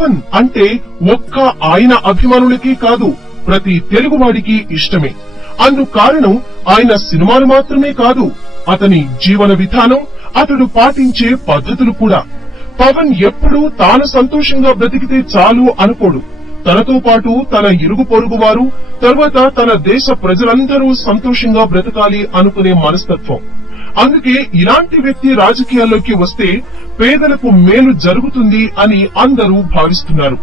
పవన్ అంటే ఒక్క ఆయన అభిమానులకి కాదు, ప్రతి తెలుగువాడికి ఇష్టమే. అందుకు కారణం ఆయన సినిమాలు మాత్రమే కాదు, అతని జీవన విధానం, అతడు పాటించే పద్ధతులు కూడా. పవన్ ఎప్పుడూ తాను సంతోషంగా బ్రతికితే చాలు అనుకోడు. తనతో పాటు తన ఇరుగు పొరుగు వారు, తర్వాత తన దేశ ప్రజలందరూ సంతోషంగా బ్రతకాలి అనుకునే మనస్తత్వం. అందుకే ఇలాంటి వ్యక్తి రాజకీయాల్లోకి వస్తే పేదలకు మేలు జరుగుతుంది అని అందరూ భావిస్తున్నారు.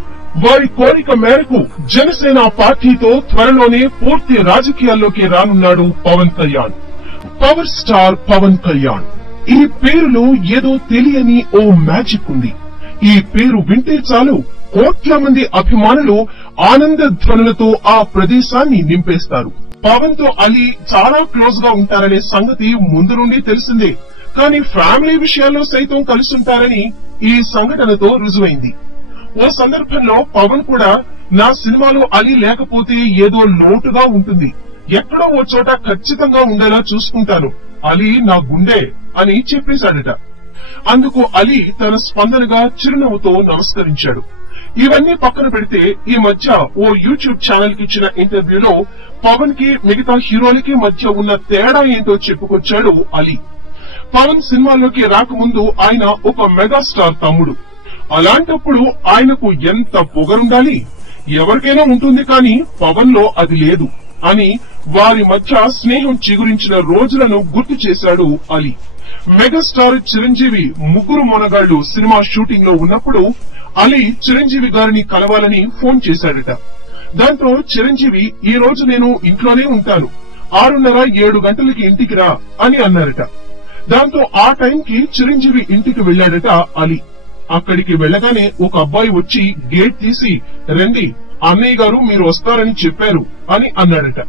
వారి కోరిక మేరకు జనసేన పార్టీతో త్వరలోనే పూర్తి రాజకీయాల్లోకి రానున్నాడు పవన్ కళ్యాణ్. Power star Pavan Kalyan. ఈ పేరులో ఏదో తెలియని ఓ మ్యాజిక్ ఉంది. ఈ పేరు వింటే చాలు కోట్ల మంది అభిమానులు ఆనంద ధ్వనులతో ఆ ప్రదేశాన్ని నింపేస్తారు. పవన్ తో అలీ చాలా క్లోజ్ గా ఉంటారనే సంగతి ముందు నుండి తెలిసిందే. కానీ ఫ్యామిలీ విషయాల్లో సైతం కలుసుంటారని ఈ సంఘటనతో రుజువైంది. ఓ సందర్భంలో పవన్ కూడా నా సినిమాలో అలీ లేకపోతే ఏదో లోటుగా ఉంటుంది, ఎక్కడో ఓ చోట ఖచ్చితంగా ఉండేలా చూసుకుంటాను, అలీ నా గుండె అని చెప్పేశాడట. అందుకు అలీ తన స్పందనగా చిరునవ్వుతో నమస్కరించాడు. ఇవన్నీ పక్కన పెడితే ఈ మధ్య ఓ యూట్యూబ్ ఛానల్ కి ఇచ్చిన ఇంటర్వ్యూలో పవన్ కి మిగతా హీరోలకి మధ్య ఉన్న తేడా ఏంటో చెప్పుకొచ్చాడు అలీ. పవన్ సినిమాల్లోకి రాకముందు ఆయన ఒక మెగాస్టార్ తమ్ముడు. అలాంటప్పుడు ఆయనకు ఎంత పొగరుండాలి, ఎవరికైనా ఉంటుంది కానీ పవన్ లో అది లేదు అని వారి మధ్య స్నేహం చిగురించిన రోజులను గుర్తు చేశాడు అలీ. మెగాస్టార్ చిరంజీవి ముగ్గురు మొనగాళ్లు సినిమా షూటింగ్ లో ఉన్నప్పుడు అలీ చిరంజీవి గారిని కలవాలని ఫోన్ చేశాడట. దాంతో చిరంజీవి ఈ రోజు నేను ఇంట్లోనే ఉంటాను, 6:30-7 గంటలకి ఇంటికి రా అని అన్నారట. దాంతో ఆ టైంకి చిరంజీవి ఇంటికి వెళ్లాడట అలీ. అక్కడికి వెళ్లగానే ఒక అబ్బాయి వచ్చి గేట్ తీసి రండి అన్నయ్య గారు మీరు వస్తారని చెప్పారు అని అన్నాడట.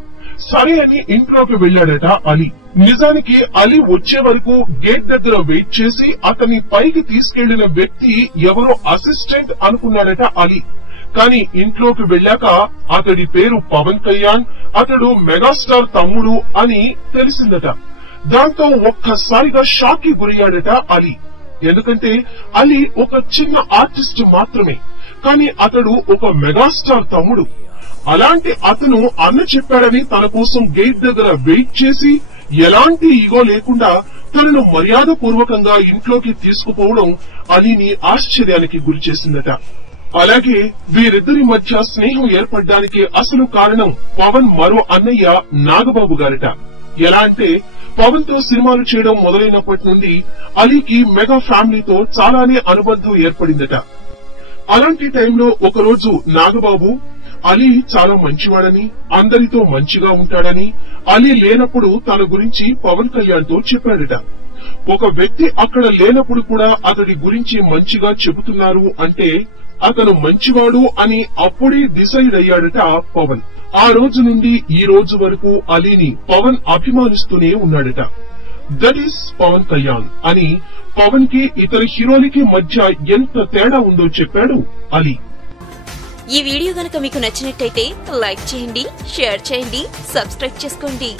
సరే అని ఇంట్లోకి వెళ్లాడట అలీ. నిజానికి అలీ వచ్చే వరకు గేట్ దగ్గర వెయిట్ చేసి అతన్ని పైకి తీసుకెళ్లిన వ్యక్తి ఎవరో అసిస్టెంట్ అనుకున్నాడట అలీ. కానీ ఇంట్లోకి వెళ్ళాక అతడి పేరు పవన్ కళ్యాణ్, అతడు మెగాస్టార్ తమ్ముడు అని తెలిసిందట. దాంతో ఒక్కసారిగా షాక్ కి గురయ్యాడట అలీ. ఎందుకంటే అలీ ఒక చిన్న ఆర్టిస్ట్ మాత్రమే, కానీ అతడు ఒక మెగాస్టార్ తమ్ముడు. అలాంటి అతను అన్న చెప్పాడని తన కోసం గేట్ దగ్గర వెయిట్ చేసి ఎలాంటి ఈగో లేకుండా తనను మర్యాద పూర్వకంగా ఇంట్లోకి తీసుకుపోవడం అలీని ఆశ్చర్యానికి గురి చేసిందట. అలాగే వీరిద్దరి మధ్య స్నేహం ఏర్పడడానికి అసలు కారణం పవన్ మరో అన్నయ్య నాగబాబు గారట. ఎలా అంటే పవన్ తో సినిమాలు చేయడం మొదలైనప్పటి నుండి అలీకి మెగా ఫ్యామిలీతో చాలానే అనుబంధం ఏర్పడిందట. అలాంటి టైంలో ఒకరోజు నాగబాబు అలీ చాలా మంచివాడని, అందరితో మంచిగా ఉంటాడని, అలీ లేనప్పుడు తన గురించి పవన్ కళ్యాణ్ తో చెప్పాడట. ఒక వ్యక్తి అక్కడ లేనప్పుడు కూడా అతడి గురించి మంచిగా చెబుతున్నారు అంటే అతను మంచివాడు అని అప్పుడే డిసైడ్ అయ్యాడట పవన్. ఆ రోజు నుండి ఈ రోజు వరకు అలీని పవన్ అభిమానిస్తూనే ఉన్నాడట. దట్ ఈస్ పవన్ కళ్యాణ్ అని పవన్ కి ఇతర హీరోలకి మధ్య ఎంత తేడా ఉందో చెప్పాడు అలీ. ఈ వీడియో గనుక మీకు నచ్చినట్టయితే లైక్ చేయండి, షేర్ చేయండి, సబ్స్క్రైబ్ చేసుకోండి.